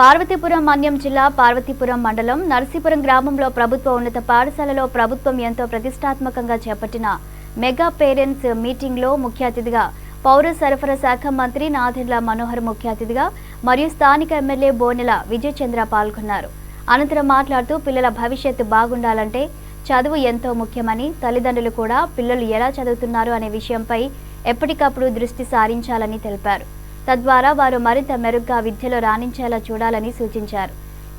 పార్వతీపురం మన్యం జిల్లా పార్వతీపురం మండలం నరసీపురం గ్రామంలో ప్రభుత్వ ఉన్నత పాఠశాలలో ప్రభుత్వం ఎంతో ప్రతిష్టాత్మకంగా చేపట్టిన మెగా పేరెంట్స్ మీటింగ్లో ముఖ్య అతిథిగా పౌర సరఫరా శాఖ మంత్రి నాదెండ్ల మనోహర్ ముఖ్య అతిథిగా మరియు స్థానిక ఎమ్మెల్యే బోనెల విజయచంద్ర పాల్గొన్నారు. అనంతరం మాట్లాడుతూ పిల్లల భవిష్యత్తు బాగుండాలంటే చదువు ఎంతో ముఖ్యమని తల్లిదండ్రులు కూడా పిల్లలు ఎలా చదువుతున్నారు అనే విషయంపై ఎప్పటికప్పుడు దృష్టి సారించాలని తెలిపారు. తద్వారా వారు మరింత మెరుగ్గా విద్యలో రాణించేలా చూడాలని సూచించారు.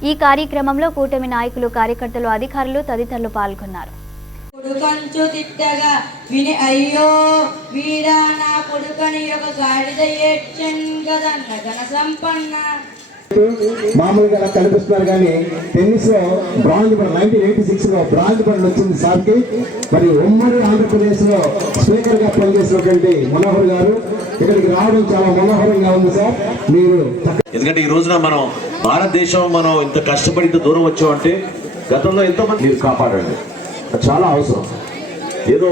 ఈ కార్యక్రమంలో కూటమి నాయకులు కార్యకర్తలు అధికారులు తదితరులు పాల్గొన్నారు. కొడుకంచు తిట్టగా విని అయ్యో వీడా నా కొడుకని ఒక గాడిద ఏడ్చెన్ కదన్న ఘన సంపన్న. మామూలుగా అలా కనిపిస్తున్నారు కానీ టెన్నిస్లో బ్రాంజ్ మెడల్ నైన్టీన్ ఎయిటీ సిక్స్లో బ్రాంజ్ మెడల్ వచ్చింది సార్కి. మరి ఉమ్మడి ఆంధ్రప్రదేశ్లో స్పీకర్గా పనిచేసినటువంటి మనోహర్ గారు ఇక్కడికి రావడం చాలా మనోహరంగా ఉంది సార్. మీరు ఎందుకంటే ఈ రోజున మనం భారతదేశం మనం ఇంత కష్టపడి ఇంత దూరం వచ్చామంటే గతంలో ఎంతో మంది మీరు కాపాడండి. అది చాలా అవసరం. ఏదో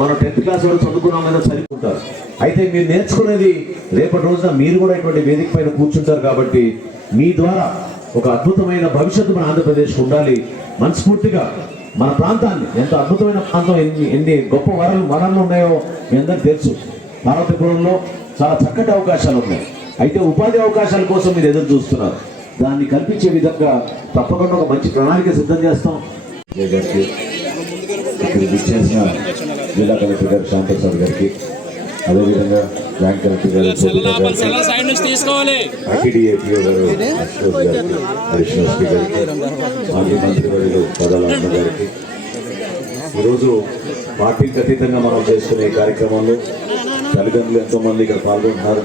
మనం టెన్త్ క్లాస్ వరకు చదువుకున్నాం ఏదో చదువుకుంటారు. అయితే మీరు నేర్చుకునేది రేపటి రోజున మీరు కూడా ఇటువంటి వేదిక పైన కూర్చుంటారు కాబట్టి మీ ద్వారా ఒక అద్భుతమైన భవిష్యత్తు మన ఆంధ్రప్రదేశ్కు ఉండాలి. మనస్ఫూర్తిగా మన ప్రాంతాన్ని ఎంత అద్భుతమైన ప్రాంతం ఎన్ని ఎన్ని గొప్ప వరాలు వరాలు ఉన్నాయో మీ అందరికీ తెలుసు. పార్వతీపురంలో చాలా చక్కటి అవకాశాలు ఉన్నాయి. అయితే ఉపాధి అవకాశాల కోసం మీరు ఎదురు చూస్తున్నారు. దాన్ని కల్పించే విధంగా తప్పకుండా ఒక మంచి ప్రణాళిక సిద్ధం చేస్తాం. గారికి ఇక్కడ విచ్చేసిన జిల్లా కలెక్టర్ గారు శాంతప్రసాద్ గారికి. అదేవిధంగా బ్యాంక్ కలెక్టర్ గారు శోభిత గారికి సైడ్ నుంచి తీసుకోవాలి. ఐటీడీఏపీఓ గారు అశోక్ గారికి అడిషనల్ ఎస్పీ గారికి మాజీ మంత్రివర్యులు పదాలన్న గారికి. ఈరోజు పార్టీకి అతీతంగా మనం చేసుకునే కార్యక్రమంలో తల్లిదండ్రులు ఎంతో మంది ఇక్కడ పాల్గొంటున్నారు.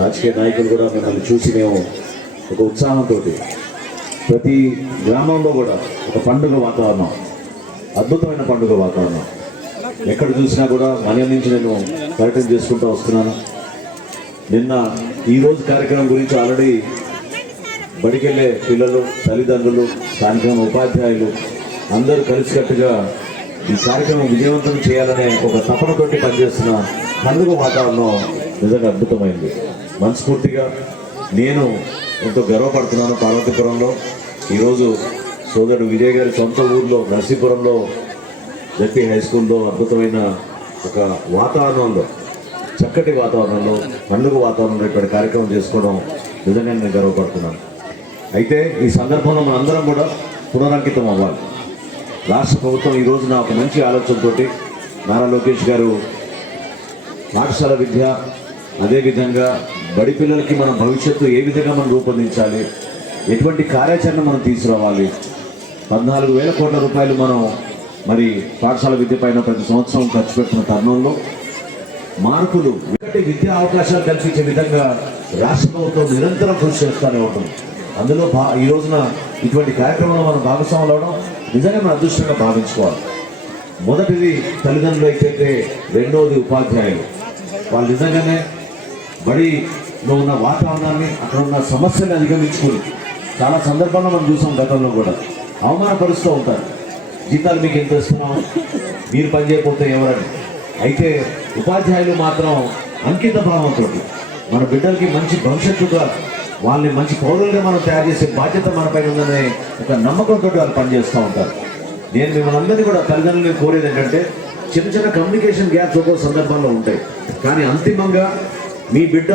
రాజకీయ నాయకులు కూడా మిమ్మల్ని చూసి మేము ఒక ఉత్సాహంతో ప్రతి గ్రామంలో కూడా ఒక పండుగ వాతావరణం అద్భుతమైన పండుగ వాతావరణం. ఎక్కడ చూసినా కూడా మన నుంచి నేను పర్యటన చేసుకుంటూ వస్తున్నాను. నిన్న ఈరోజు కార్యక్రమం గురించి ఆల్రెడీ బడికెళ్ళే పిల్లలు తల్లిదండ్రులు స్థానిక ఉపాధ్యాయులు అందరూ కలిసికట్టుగా ఈ కార్యక్రమం విజయవంతం చేయాలనే ఒక తపనతోటి పనిచేస్తున్న పండుగ వాతావరణం నిజంగా అద్భుతమైంది. మనస్ఫూర్తిగా నేను ఎంతో గర్వపడుతున్నాను పార్వతీపురంలో. ఈరోజు సోదరుడు విజయ్ గారి సొంత ఊర్లో నర్సీపురంలో జెపీ హై స్కూల్లో అద్భుతమైన ఒక వాతావరణంలో చక్కటి వాతావరణంలో పండుగ వాతావరణంలో ఇక్కడ కార్యక్రమం చేసుకోవడం నిజంగా నేను గర్వపడుతున్నాను. అయితే ఈ సందర్భంలో మనందరం కూడా పునరంకితం అవ్వాలి. రాష్ట్ర ప్రభుత్వం ఈ రోజున ఒక మంచి ఆలోచనతోటి నారా లోకేష్ గారు పాఠశాల విద్య అదేవిధంగా బడి పిల్లలకి మన భవిష్యత్తు ఏ విధంగా మనం రూపొందించాలి ఎటువంటి కార్యాచరణ మనం తీసుకురావాలి పద్నాలుగు వేల కోట్ల రూపాయలు మనం మరి పాఠశాల విద్యపైన ప్రతి సంవత్సరం ఖర్చు పెట్టిన తరుణంలో మార్పులు ఒకటి విద్యా అవకాశాలు కల్పించే విధంగా రాష్ట్ర ప్రభుత్వం నిరంతరం కృషి చేస్తూనే ఉంటుంది. అందులో భా ఈ రోజున ఇటువంటి కార్యక్రమంలో మనం భాగస్వాములు అవడం నిజంగా మన అదృష్టంగా భావించుకోవాలి. మొదటిది తల్లిదండ్రులు అయితే రెండవది ఉపాధ్యాయులు. వాళ్ళు నిజంగానే బడిలో ఉన్న వాతావరణాన్ని అక్కడ ఉన్న సమస్యలు అధిగమించుకుని చాలా సందర్భాల్లో మనం చూసాం గతంలో కూడా. అవమానపరుస్తూ ఉంటారు. జీతాలు మీకు ఎంత ఇస్తున్నాం? మీరు పని చేయకపోతే ఎవరని అయితే ఉపాధ్యాయులు మాత్రం అంకిత భావంతో మన బిడ్డలకి మంచి భవిష్యత్తుగా వాళ్ళని మంచి పౌరులుగా మనం తయారు చేసే బాధ్యత మన పైన ఉందనే ఒక నమ్మకంతో వాళ్ళు పనిచేస్తూ ఉంటారు. నేను మిమ్మల్ని అందరినీ కూడా తల్లిదండ్రులు కోరేది ఏంటంటే చిన్న చిన్న కమ్యూనికేషన్ గ్యాప్స్ ఒక్కో సందర్భంలో ఉంటాయి. కానీ అంతిమంగా మీ బిడ్డ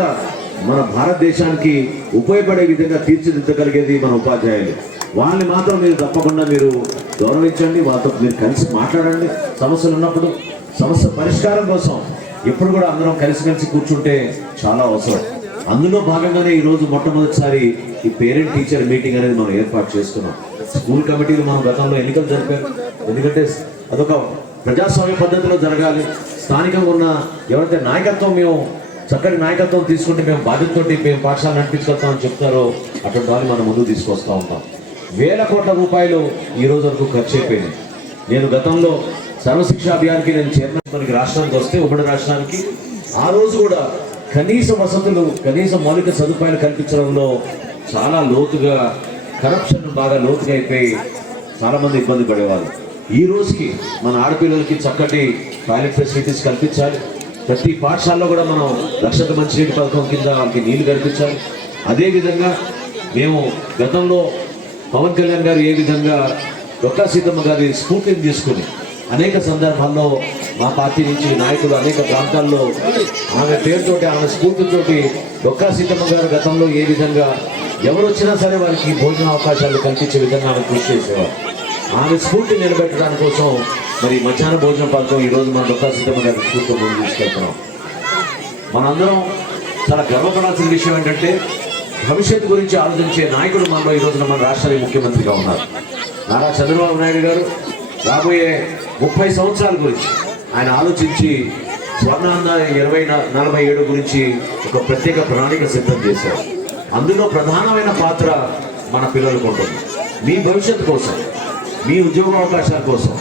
మన భారతదేశానికి ఉపయోగపడే విధంగా తీర్చిదిద్దగలిగేది మన ఉపాధ్యాయులు. వాళ్ళని మాత్రం మీరు తప్పకుండా మీరు గౌరవించండి. వాళ్ళతో మీరు కలిసి మాట్లాడండి. సమస్యలు ఉన్నప్పుడు సమస్య పరిష్కారం కోసం ఎప్పుడు కూడా అందరం కలిసిమెలిసి కూర్చుంటే చాలా అవసరం. అందులో భాగంగానే ఈ రోజు మొట్టమొదటిసారి ఈ పేరెంట్ టీచర్ మీటింగ్ అనేది మనం ఏర్పాటు చేసుకున్నాం. స్కూల్ కమిటీలు మనం గతంలో ఎన్నికలు జరిపారు ఎందుకంటే అదొక ప్రజాస్వామ్య పద్ధతిలో జరగాలి. స్థానికంగా ఉన్న ఎవరైతే నాయకత్వం మేము చక్కటి నాయకత్వం తీసుకుంటే మేము బాధ్యతతో మేము పాఠశాల నడిపించుకొస్తామని చెప్తారో అటువంటి వాళ్ళని మనం ముందు తీసుకొస్తా ఉంటాం. వేల కోట్ల రూపాయలు ఈ రోజు వరకు ఖర్చు అయిపోయింది నేను గతంలో సర్వశిక్ష అభియాన్కి నేను చైర్మన్ మనకి రాష్ట్రానికి వస్తే ఉమ్మడి రాష్ట్రానికి ఆ రోజు కూడా కనీస వసతులు కనీస మౌలిక సదుపాయాలు కల్పించడంలో చాలా లోతుగా కరప్షన్ బాగా లోతుగా అయిపోయి చాలామంది ఇబ్బంది పడేవాళ్ళు. ఈ రోజుకి మన ఆడపిల్లలకి చక్కటి టాయిలెట్ ఫెసిలిటీస్ కల్పించాలి. ప్రతి పాఠశాలలో కూడా మనం రక్షక మంచినీటి పథకం కింద వాళ్ళకి నీళ్ళు కల్పించాలి. అదేవిధంగా మేము గతంలో పవన్ కళ్యాణ్ గారు ఏ విధంగా డొక్కా సీతమ్మ గారి స్ఫూర్తిని తీసుకుని అనేక సందర్భాల్లో మా పార్టీ నుంచి నాయకులు అనేక ప్రాంతాల్లో ఆమె పేరుతోటి ఆమె స్ఫూర్తితోటి డొక్కా సీతమ్మ గారు గతంలో ఏ విధంగా ఎవరు వచ్చినా సరే వారికి భోజన అవకాశాలు కల్పించే విధంగా ఆమె కృషి చేసేవారు. ఆమె స్ఫూర్తి నిలబెట్టడం కోసం మరి మధ్యాహ్న భోజన పథకం ఈరోజు మన డొక్కా సీతమ్మ గారి స్ఫూర్తితో ముందుకు తీసుకెళ్తున్నాం. మనందరం చాలా గర్వపడాల్సిన విషయం ఏంటంటే భవిష్యత్తు గురించి ఆలోచించే నాయకుడు మనలో ఈ రోజున మన రాష్ట్రానికి ముఖ్యమంత్రిగా ఉన్నారు. నారా చంద్రబాబు నాయుడు గారు రాబోయే ముప్పై సంవత్సరాల గురించి ఆయన ఆలోచించి స్వర్ణాంద ఇరవై నలభై ఏడు గురించి ఒక ప్రత్యేక ప్రణాళిక సిద్ధం చేశారు. అందులో ప్రధానమైన పాత్ర మన పిల్లలకు ఉంటుంది. మీ భవిష్యత్తు కోసం మీ ఉద్యోగ అవకాశాల కోసం.